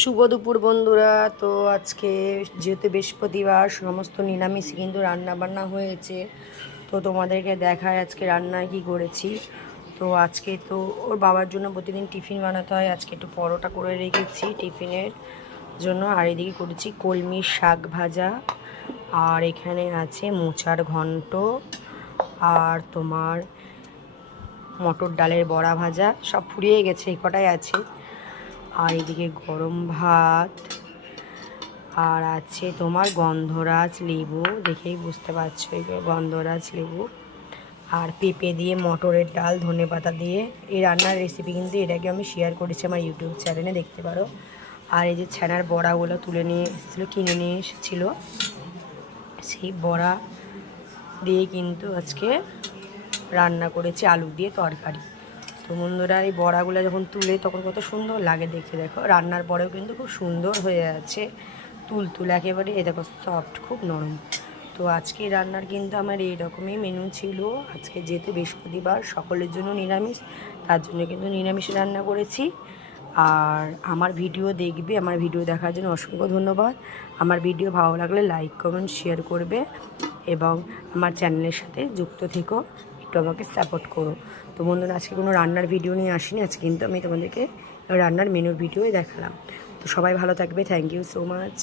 শুভ দুপুর বন্ধুরা। তো আজকে যেহেতু বৃহস্পতিবার সমস্ত নিরামিষই কিন্তু রান্না বান্না হয়েছে। তো তোমাদেরকে দেখায় আজকে রান্না কি করেছি। তো আজকে তো ওর বাবার জন্য প্রতিদিন টিফিন বানাতে হয়, আজকে একটু পরোটা করে রেখেছি টিফিনের জন্য। আর এদিকে করেছি কলমির শাক ভাজা, আর এখানে আছে মোচার ঘন্ট, আর তোমার মটর ডালের বড়া ভাজা। সব ফুরিয়ে গেছে, এই কটাই আছে। আর এদিকে গরম ভাত, আর আছে তোমার গন্ধরাজ লেবু, দেখেই বুঝতে পারছো এই গন্ধরাজ লেবু, আর পেঁপে দিয়ে মটরের ডাল ধনেপাতা দিয়ে। এই রান্নার রেসিপি কিন্তু এটাকে আমি শেয়ার করেছি আমার ইউটিউব চ্যানেলে, দেখতে পারো। আর এই যে ছানার বড়াগুলো তুলে নিয়ে এসেছিলো, কিনে নিয়ে এসেছিলো, সেই বড়া দিয়ে কিন্তু আজকে রান্না করেছি আলু দিয়ে তরকারি। তো বন্ধুরা, এই বড়াগুলো যখন তুলে তখন কত সুন্দর লাগে দেখতে। দেখো রান্নার পরেও কিন্তু খুব সুন্দর হয়ে আছে, তুলতুল একেবারে, এ দেখো সফট, খুব নরম। তো আজকে রান্নার কিন্তু আমার এই রকমই মেনু ছিল। আজকে যেহেতু বৃহস্পতিবার, সকলের জন্য নিরামিষ, তার জন্য কিন্তু নিরামিষ রান্না করেছি। আর আমার ভিডিও দেখবে, আমার ভিডিও দেখার জন্য অসংখ্য ধন্যবাদ। আমার ভিডিও ভালো লাগলে লাইক কমেন্ট শেয়ার করবে এবং আমার চ্যানেলের সাথে যুক্ত থেকো, একটু আমাকে সাপোর্ট করো। তো বন্ধুরা, আজকে কোনো রান্নার ভিডিও নিয়ে আসিনি, আজকে কিন্তু আমি তোমাদেরকে রান্নার মেনুর ভিডিওই দেখালাম। তো সবাই ভালো থাকবে, থ্যাংক ইউ সো মাচ।